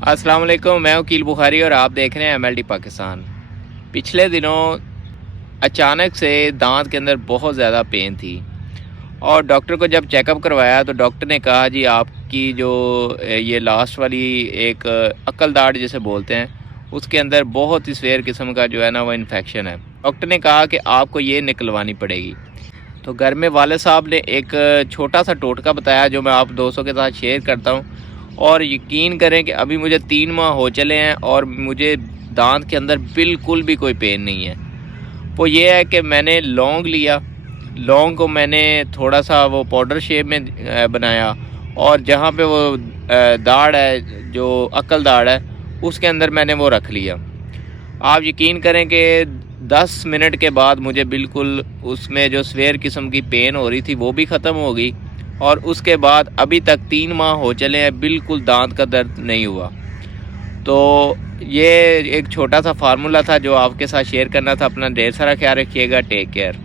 अस्सलाम वालेकुम, मैं वकील बुखारी और आप देख रहे हैं MLD पाकिस्तान। पिछले दिनों अचानक से दांत के अंदर बहुत ज़्यादा पेन थी और डॉक्टर को जब चेकअप करवाया तो डॉक्टर ने कहा जी आपकी जो ये लास्ट वाली एक अक्ल दाढ़ जिसे बोलते हैं उसके अंदर बहुत ही सीवियर किस्म का जो है ना वो इन्फेक्शन है। डॉक्टर ने कहा कि आपको ये निकलवानी पड़ेगी। तो घर में वाले साहब ने एक छोटा सा टोटका बताया जो मैं आप दोस्तों के साथ शेयर करता हूँ, और यकीन करें कि अभी मुझे 3 माह हो चले हैं और मुझे दांत के अंदर बिल्कुल भी कोई पेन नहीं है। वो ये है कि मैंने लौंग लिया, लौंग को मैंने थोड़ा सा वो पाउडर शेप में बनाया और जहाँ पे वो दाढ़ है जो अक्ल दाढ़ है उसके अंदर मैंने वो रख लिया। आप यकीन करें कि 10 मिनट के बाद मुझे बिल्कुल उसमें जो सीवियर किस्म की पेन हो रही थी वो भी ख़त्म हो गई, और उसके बाद अभी तक 3 माह हो चले हैं बिल्कुल दांत का दर्द नहीं हुआ। तो ये एक छोटा सा फार्मूला था जो आपके साथ शेयर करना था। अपना ढेर सारा ख्याल रखिएगा। Take care.